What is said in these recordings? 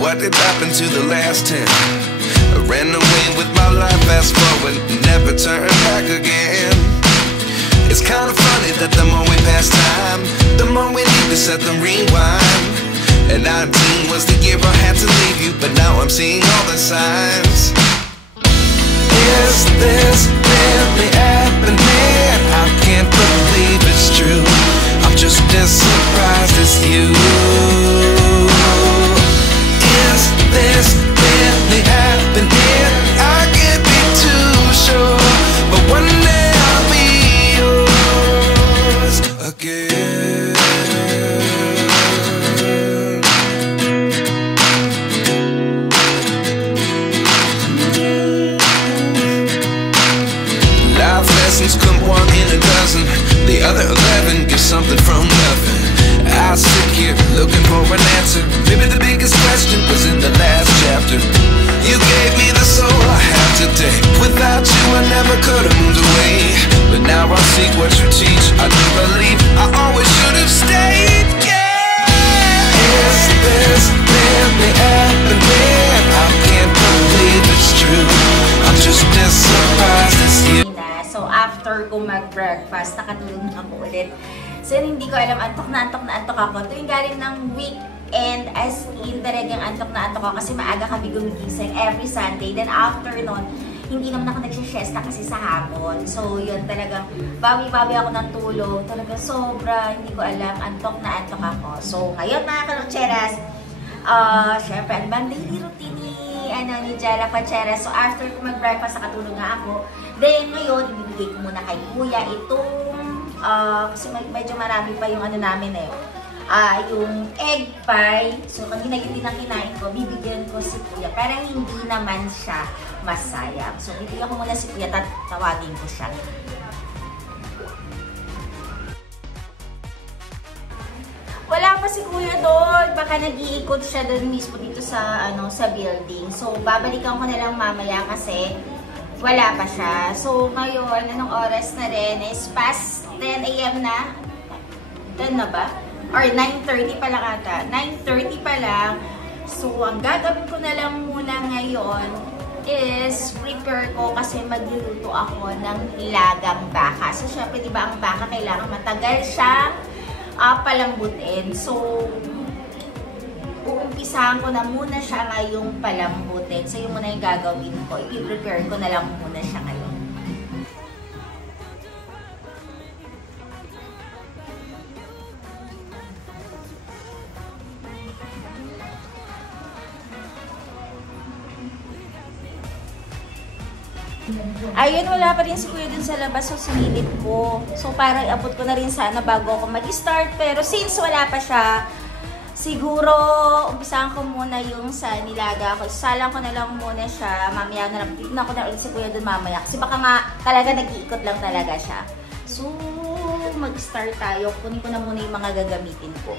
what did happen to the last 10? I ran away with my life, fast forward, never turn back again. It's kind of funny that the more we pass time, the more we need to set them rewind. And 19 was the year I had to leave you, but now I'm seeing all the signs. Is this really happening? I can't believe it's true. I'm just as surprised as you. Is this really happening? I can't be too sure, but one day I'll be yours again. Life lessons come one in a dozen. The other 11 get something from nothing. I sit here looking for an answer. Maybe the biggest question was in the last chapter. You gave me the soul I have today. Without you I never could have moved away. But now I see what you teach. I do believe I always should have stayed. Yeah. Is this really happening? I can't believe it's true. I'm just as surprised as you. So after ko mag-breakfast, nakatulog na ako ulit. So hindi ko alam, antok na antok ako. Tuwing galing ng weekend, as in talagang antok na antok ako kasi maaga kami gumigising every Sunday. Then after nun, hindi naman ako nagsisiesta kasi sa hapon. So yun talagang bawi-bawi ako ng tulog. Talagang sobra, hindi ko alam, antok na antok ako. So ngayon mga kalokcheras, syempre ano ba ang daily routine ni Jella Pacheras. So after ko mag-breakfast, nakatulog nga ako. Then ngayon, ibibigay ko muna kay Kuya itong kasi medyo marami pa yung ano namin yung egg pie. So kanina yun din ang kinain ko, bibigyan ko si Kuya para hindi naman siya masayang. So bibigyan ko muna si Kuya, tawagin ko siya. Wala pa si Kuya doon. Baka nag-iikot siya doon mismo dito sa sa building. So babalikan ko na lang mamaya kasi wala pa siya. So ngayon, anong oras na rin? Is past 10 AM na? 10 na ba? Or 9:30 pa lang ata. 9:30 pa lang. So ang gagawin ko na lang muna ngayon is prepare ko kasi magluluto ako ng nilagang baka. So syempre diba ang baka kailangan matagal siyang palambutin. So, uumpisahan ko na muna siya ngayong palambutin. So, yun muna yung gagawin ko. I-prepare ko na lang muna siya ngayon. Ayun, wala pa rin si Kuya dun sa labas, so sinilip ko. So parang iabot ko na rin sana bago ako mag-start. Pero since wala pa siya, siguro umpisahan ko muna yung sa nilaga ko. Salang ko na lang muna siya. Mamaya na lang, tignan ko na ulit si Kuya dun mamaya. Kasi baka nga talaga nag-iikot lang talaga siya. So mag-start tayo. Kunin ko na muna yung mga gagamitin ko.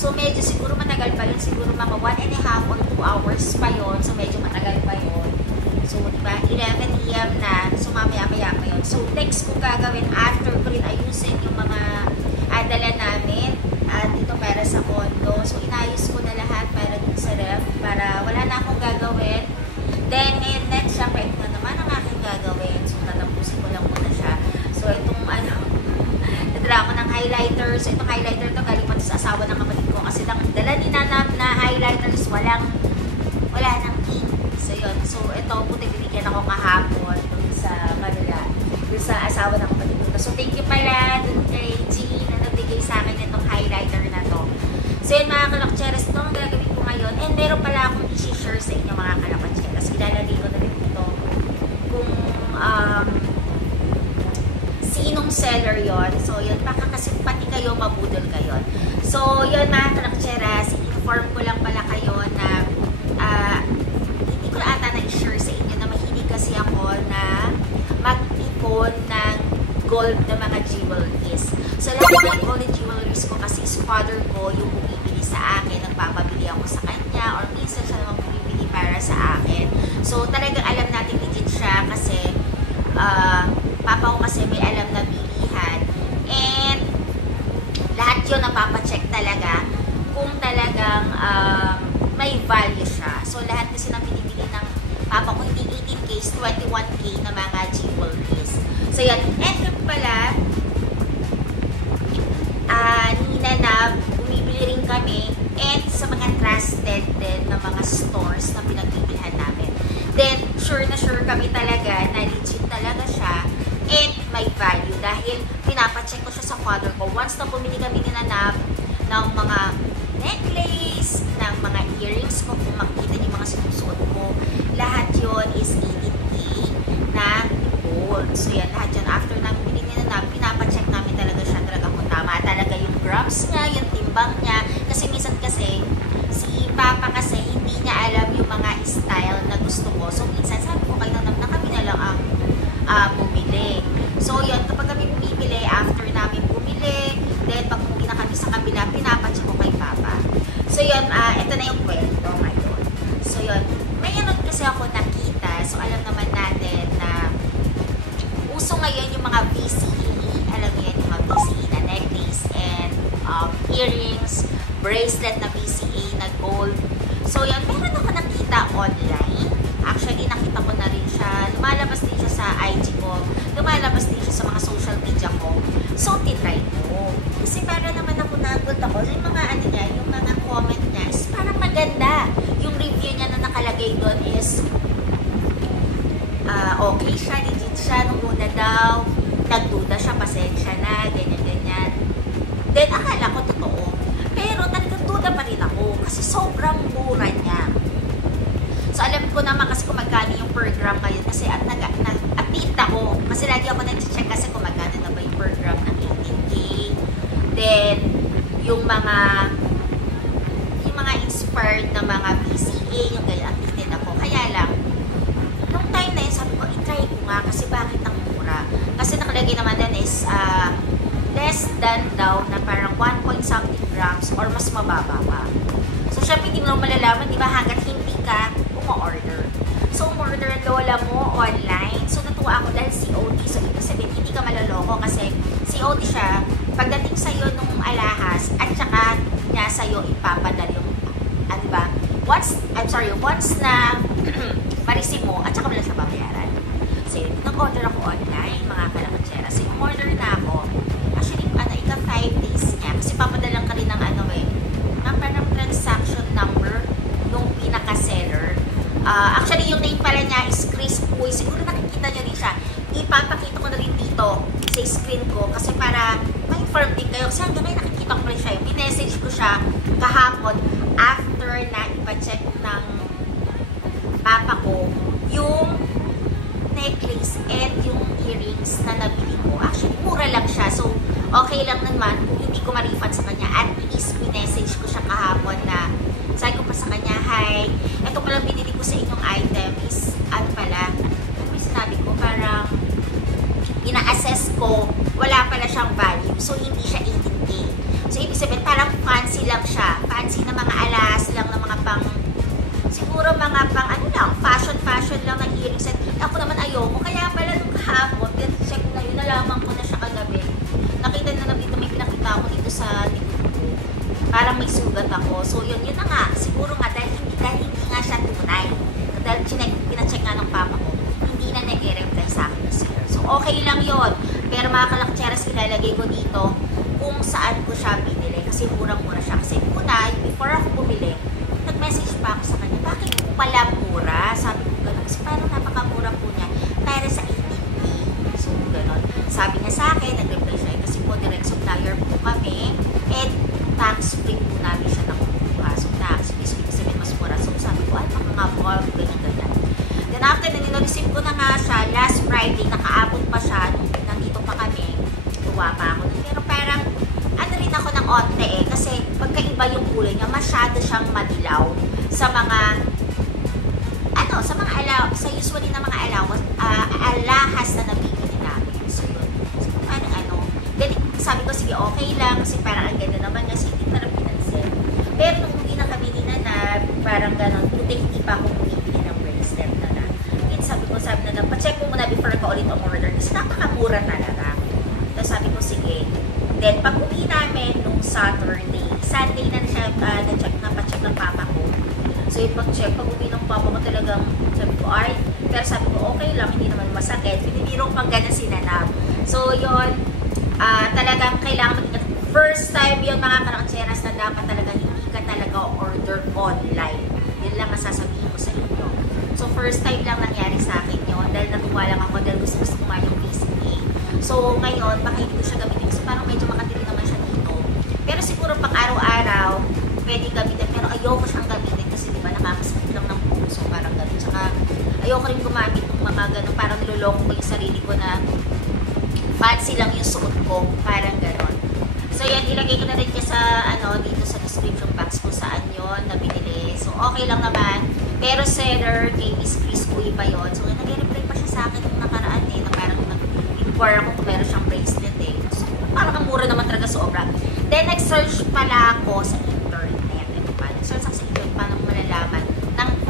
So, medyo siguro matagal pa yun. Siguro mga 1.5 or 2 hours pa yun. So, medyo matagal pa yun. So, diba? 11 AM na. So, mamaya-maya pa yun. So, next ko gagawin after ko rin ayusin yung mga dala namin. At ito para sa condo. So, inayos ko na lahat para dun sa ref. Para wala na akong gagawin. Then, ngayon next, syempre, ito na naman ang aking gagawin. So, tatapusin ko lang muna siya. So, itong nadala ko ng highlighter. So, itong highlighter to galing pa sa asawa ng kapatid ko. Kasi lang, dala ni Nanam na highlighters, wala nang ink. So, yun. So, ito, buti binigyan ako kahapon dun sa kanila. Dun sa asawa ng kapatid ko. So, thank you pala dun kay Jean na nagbigay sa akin itong highlighter na to. So, yun mga kalakcheras, ito ang gagawin ko ngayon. And meron pala akong i-share sa inyo mga kalakcheras. Ilalagay ko na rin ito kung sinong seller yon. So, yun, baka kasi pati kayo mabudol kayo. So, yun mga kalakcheras, inform ko lang pala kayo na hindi ko na ata na-share sa inyo na mahilig kasi ako na mag-ipon ng gold na mga jewelries. So, lahat ng gold jewelries ko kasi is father ko yung bumibili sa akin, nagpapabili ako sa kanya, or minsan siya naman bumibili para sa akin. So, talagang alam natin legit siya kasi papa ko kasi may alam na bilihan. And lahat yun napapacheck talaga kung talagang may value siya. So, lahat kasi na binibili ng papa ko, hindi 18K, 21K na mga jewelries. So, yan. And yun pala, Nina na bumibili rin kami and sa mga trusted din na mga stores na pinagbibilhan namin. Then, sure na sure kami talaga na legit talaga siya and may value dahil pinapacheck ko siya sa father ko. Once na bumili kami ninanap ng mga necklace, ng mga earrings ko, kung makikita niyo mga sinusuot ko, lahat yon is 18K na gold. So yan, lahat yun. After namin bili ninanap, pinapacheck namin talaga siya talaga kung tama talaga yung grams niya, yung timbang niya. Kasi minsan kasi, si Papa kasi hindi niya alam yung mga style na gusto ko. So minsan sabi ko kayo na kami na lang ang bumili. So yun, kapag kami bumibili, after namin bumili, then pag umuwi na kami sa kabila, pinapacheck ko kay Papa. So yun, ito na yung kwento ngayon. So yun, may ano kasi ako nakita. So alam naman natin na uso ngayon yung mga VCE. Alam niyo yan, yung mga VCE na necklace and earrings, bracelet na VCA na gold. So yan, meron ako nakita online. Actually, nakita ko na rin siya. Lumalabas din siya sa IG ko. Lumalabas din siya sa mga social media ko. So, tinry ko. Kasi para naman ako nagot ako. Yung mga ano niya, yung mga comment niya is parang maganda. Yung review niya na nakalagay doon is okay siya, legit siya. Nung una daw, nagduda siya, pasensya na, ganyan-ganyan. Then, akala ko totoo. Pero talagang duda pa rin ako kasi sobrang mura niya. So, alam ko naman kasi kung magkano yung per gram ngayon kasi at tinta ko. Kasi lagi ako nag-check kasi kung magkano na ba yung per gram ng 18K. Then, yung mga inspired na mga VCA, yung ganyan, at tintin ako. Kaya lang, nung time na yun, sabi ko, itry ko nga kasi bakit ang mura? Kasi nakalagay naman din is less than daw na parang 1.something grams or mas mababa pa. So, syempre, hindi mo lang malalaman, di ba, hanggat hindi ka umu-order. So, umorder lola mo online. So, natuwa ako dahil COD. So, ibig sabihin, hindi ka malaloko kasi COD siya, pagdating sa'yo nung alahas, at saka niya sa'yo ipapadala yung, di ba? Once na ma-receive mo, at saka mo lang sa babayaran. So, nag-order ako online, mga kalakatsera. So, umorder na ako. Actually, ika 5 days niya. Kasi papadalang ka rin ng parang transaction number nung pinaka-seller. Actually, yung name pala niya is Chris Puy. Siguro nakikita niyo rin siya. Ipapakita ko na rin dito sa screen ko kasi para ma-inform din kayo. Kasi hanggang ngayon nakikita ko rin siya. Pinessage ko siya kahapon after na ipa-check ng papa ko yung necklace and yung earrings na nabili ko. Actually, mura lang siya. So, okay lang naman kung hindi ko ma-refund sa kanya. At least, message ko siya kahapon na sabi ko pa sa kanya, hi, ito palang binili ko sa inyong item is, ano pala, may sinabi ko, parang ina-assess ko, wala pala siyang value. So, hindi siya 18K. So, So, ibig sabihin, parang fancy lang siya. Fancy na mga alas lang, na mga pang, siguro mga pang, ano lang, fashion lang ng earrings. At ako naman ayoko. Kaya pala nung kahapon, check na yun, nalaman ko na siya kagabi. Nakita na dito, may pinakita ako dito sa likod ko. Parang may sugat ako. So, yun na nga. Siguro nga, dahil hindi nga siya tunay. Dahil pinacheck nga ng papa ko, hindi na nag-reply sa akin na sir. So, okay lang yun. Pero mga kalakcheras, ilalagay ko dito kung saan ko siya binili. Kasi murang-mura siya. Kasi una, before ako bumili, nag-message pa ako sa kanya, bakit po pala mura? Sabi ko gano'n. Kasi parang napakamura po niya para sa 18K. So, gano'n. Sabi niya sa akin, nag-reply siya, kasi po direct supplier po kami. And tax-free po namin siya nakukuha. So, tax-free, so, ibig mas mura. So, sabi ko, ay, makangabog, ganyan-ganyan. Then, after na nino-receive ko na nga siya, last Friday, nakaabot pa siya, nandito pa kami, tuwa pa ako. Pero parang, ano rin ako ng onte kasi pagkaiba yung kulay niya, masyado siyang madilaw sa mga, sa usually na mga alahas na nabibili namin. So, yun. So, parang then, sabi ko, sige, okay lang, kasi parang ang ganda naman, kasi hindi parang pinansin. Pero nung hindi na kami parang gano'n, hindi pa ako bumibili ng bracelet na. Then, sabi na, pa-check ko muna before ka ulit ang order, kasi napakamura talaga. Tapos sabi ko, sige. Then, pag uwi namin nung Sunday na siya, pa-check ng papa ko. So, yung pag-check, pag uwi ng papa ko talagang, sabi ko, ay, pero sabi ko, okay lang, hindi naman masakit. Pinibiro pang ganyan sinanab. So, yun, talagang kailangan mag-ingat. First time yun, mga kalakcheras, na dapat talaga hindi ka talaga order online. Yun lang ang sasabihin ko sa inyo. So, first time lang nangyari sa akin yun, dahil natuwa lang ako, dahil gusto ko nga yung PCA. So, ngayon, baka hindi ko siya gamitin kasi parang medyo makatili naman siya dito. Pero siguro pang araw-araw, pwede gamitin. Pero ayoko siyang gamitin kasi diba nakakasakit lang ng puso, parang gano'n. Tsaka ayoko rin gumamit ng mga gano'n, parang niloloko ko yung sarili ko na fancy lang yung suot ko, parang gano'n. So yan, ilagay ko na rin siya sa, dito sa description box kung saan yun na binili. So okay lang naman. Pero seller, kay Miss Chris Uy pa yun. So nag-reply pa siya sa akin nung nakaraan na parang nag-inquire ako kung meron siyang bracelet So parang ang mura naman talaga sobra. Then nag-search pala ako sa internet. Ito pa, nag-search ako sa internet paano malalaman.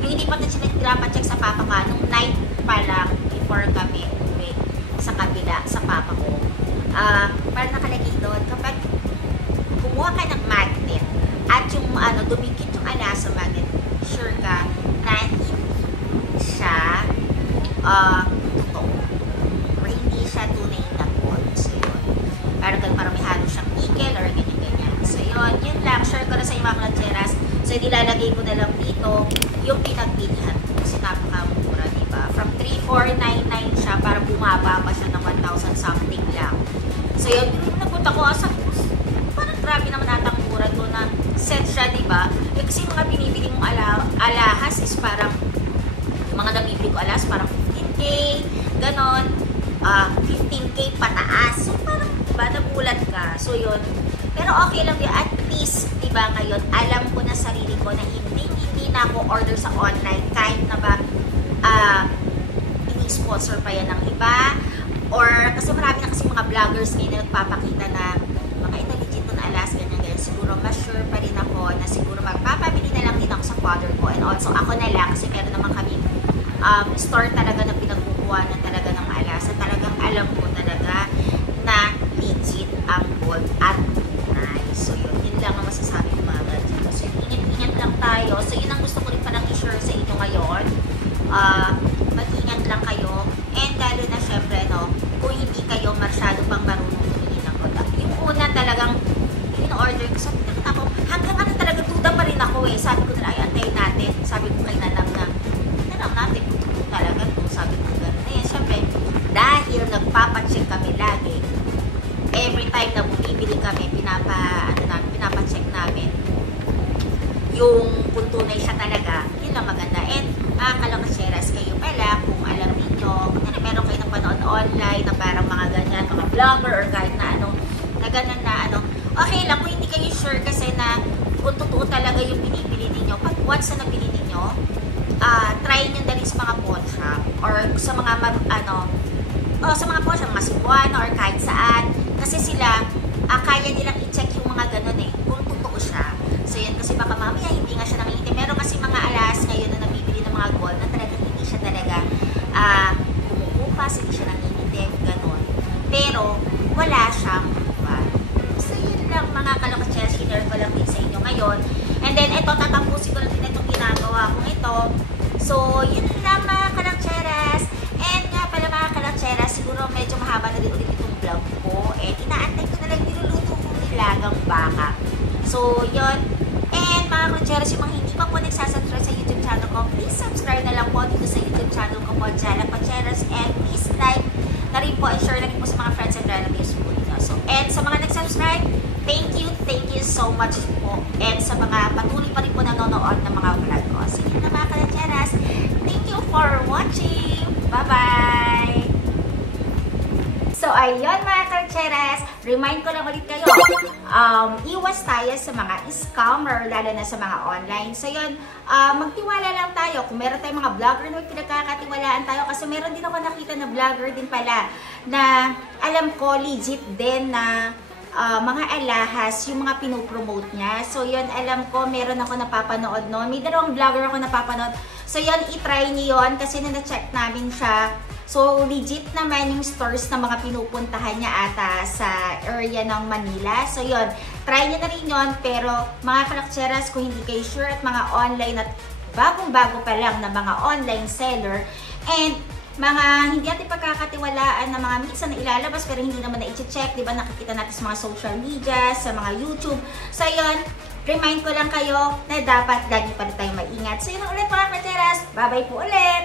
Yung hindi pa na siya nag-check sa papa ka, nung night pala before kami uwi sa kabila, sa papa ko. Parang nakalagay doon, kapag kumuha ka ng magnet at yung dumikit yung sa magnet, sure ka na hindi siya totoo or hindi siya tunay na gold. So yun, parang may halo siyang nickel or ganyan-ganyan. So yun lang, share ko na sa mga kalakcheras. So nilalagay ko na lang dito yung pinagbilihan ko kasi napakamura, diba? From 3,499 siya, para bumaba pa siya ng 1,000 something lang. So yun, napunta ko sa parang grabe naman atang mura to na set siya, diba? Kasi mga binibili mong alahas is parang, yung mga nabibili ko alahas parang 15K, ganon, 15K pataas. So parang, diba, nagulat ka. So yun, pero okay lang yun. At least, diba, ngayon, alam ko na sarili ko na hindi na ako order sa online kahit na ba ini-sponsor pa yan ng iba. Or, kasi marami na kasi mga vloggers ngayon na nagpapakita na mga intelligent na alas, ganyan-ganyan. Siguro, mas sure pa rin ako na siguro magpapabili na lang din ako sa father ko. And also, ako na lang, kasi meron naman kami store talaga na pinagkukuha na talaga ng alas. Na talagang alam ko talaga na legit ang gold at nice. So, yun lang ang masasabi ko mga ganyan. So, ingat-ingat lang tayo. So, yun ang gusto ko rin parang i-share sa inyo ngayon. Mag-ingat lang kayo. And lalo na syempre, kung hindi kayo masyado pang marunong tumingin ng product. Yung una talagang, in-order ko, sabi ko, hanggang talaga duda pa rin ako Sabi ko na, ay, antayin natin. Sabi ko kay Nanang na, natin kung talaga kung sabi ko gano'n. Ayan, syempre, dahil nagpapacheck kami lagi, every time na bumibili kami, pinapacheck namin yung kung tunay siya talaga, yun lang maganda. And kalakcheras kayo pala, kung alam niyo, kung meron kayo napanood online na parang mga ganyan, mga vlogger or kahit na na ganyan na okay lang kung hindi kayo sure kasi na kung totoo talaga yung binibili ninyo. Pag once na nabili ninyo, try nyo dali sa mga pawn shop or sa mga sa mga pawn shop, mga Cebuano or kahit saan. Kasi sila, kaya nilang i-check yung mga ganun alagang baka. So, yun. And mga Crucheros, yung mga hindi pa po nagsasubscribe sa YouTube channel ko, please subscribe na lang po dito sa YouTube channel ko po, Jana Crucheros. And please like na rin po and share na rin po sa mga friends and relatives po dito. So, and sa mga nagsubscribe, thank you so much po. And sa mga patuloy pa rin po nanonood ng mga vlog ko. So, yun na mga Crucheros. Thank you for watching. Bye-bye! So, ayun mga Crucheros, remind ko lang ulit kayo, iwas tayo sa mga scammer, lalo na sa mga online. So, yun, magtiwala lang tayo. Kung meron tayong mga vlogger na pinagkakatiwalaan tayo, kasi meron din ako nakita na vlogger din pala, na alam ko, legit din na mga alahas, yung mga pinopromote niya. So, yun, alam ko, meron ako napapanood noon. May dalawang vlogger ako napapanood. So, yun, itry niyo yun, kasi na-check namin siya. So, legit naman yung stores na mga pinupuntahan niya ata sa area ng Manila. So, yun. Try niyo na rin yun. Pero, mga Crucheros, kung hindi kayo sure at mga online at bagong-bago pa lang na mga online seller and mga hindi natin pagkakatiwalaan na mga minsan na ilalabas pero hindi naman na i-check. Diba? Nakikita natin sa mga social media, sa mga YouTube. So, yun. Remind ko lang kayo na dapat lagi pa rin tayo maingat. So, yun ulit mga Crucheros. Bye-bye po ulit!